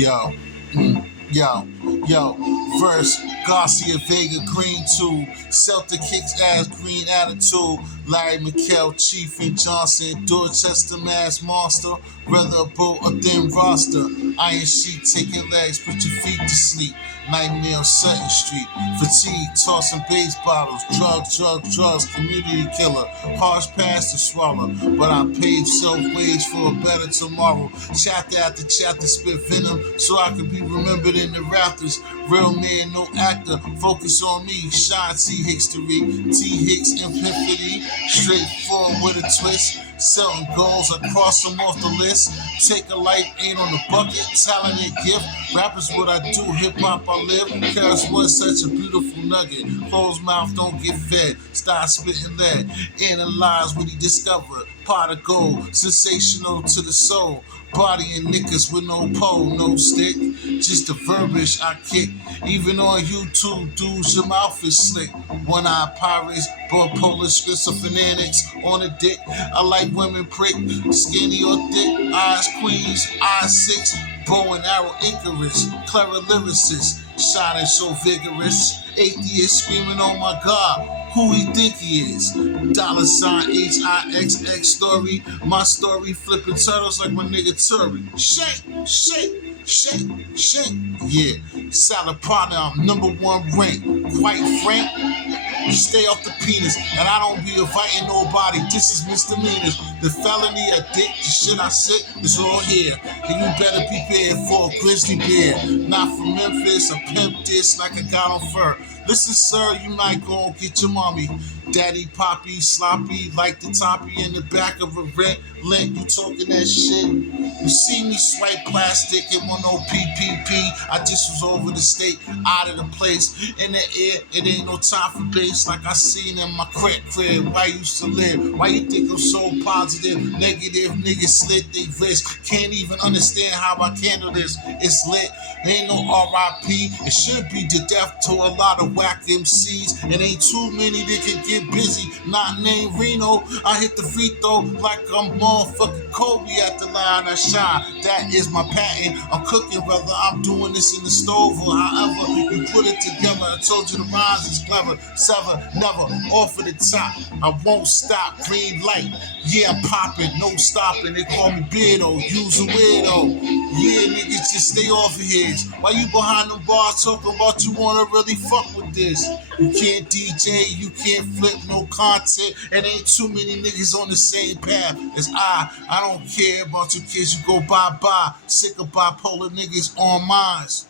Yo, yo, yo, verse, Garcia Vega, Green 2, Celtic kicks ass, green attitude, Larry McKell, Chief and Johnson, Dorchester, Mass Monster, rather a boat, a thin roster, Iron Sheet, taking legs, put your feet to sleep, Nightmare on Sutton Street, fatigue, tossing base bottles, drugs, community killer, harsh pass to swallow, but I paved self-wage for a better tomorrow, chapter after chapter, spit venom, so I can be remembered in the rafters, real man, no actor, focus on me, shine T. History, T. Hicks, empathy, straightforward with a twist, selling goals, I cross them off the list, take a life, ain't on the bucket, talent and gift, rappers what I do, hip-hop I live, cause was such a beautiful nugget, closed mouth don't get fed, start spitting lead, analyze what he discovered, pot of gold, sensational to the soul, body and knickers with no pole, no stick, just the verbiage I kick, even on YouTube, dudes, your mouth is slick, one-eyed pirates, bipolar schizophrenics on a dick, I like women prick, skinny or thick, eyes queens, eyes six, bow and arrow Icarus, clever lyricist, shining so vigorous, atheist screaming, oh my God, who he think he is. Dollar sign HIXX story. My story flipping turtles like my nigga Turi. Shake. Yeah, solid partner, I'm #1 ranked. Quite frank, stay off the penis. And I don't be inviting nobody. This is misdemeanors. The felony, a dick, the shit I sit is all here. And you better be prepared for a grizzly bear. Not from Memphis, a pimp this like a got on fur. Listen, sir, you might go get your mommy. Daddy, poppy, sloppy, like the toppy in the back of a red lint. You talking that shit? You see me swipe plastic, it want no PPP. I just was over the state, out of the place. In the air, it ain't no time for bass. Like I seen in my crib where I used to live. Why you think I'm so positive? Negative niggas slit they wrist. Can't even understand how I handle this. It's lit, ain't no RIP. It should be the death to a lot of whack MCs. It ain't too many that can get busy, not named Reno. I hit the free throw like I'm motherfucking Kobe at the line I shine. That is my patent. I'm cooking, brother. I'm doing this in the stove or however you put it together. I told you the rhymes is clever. Sever, never, off of the top. I won't stop. Green light. Yeah, I'm popping, no stopping. They call me Beardo. Use a weirdo. Yeah, niggas, just stay off of his. Why you behind them bars talking about you wanna really fuck with this? You can't DJ, you can't flip no content, and ain't too many niggas on the same path as I don't care about you kids, you go bye-bye. Sick of bipolar niggas on mines.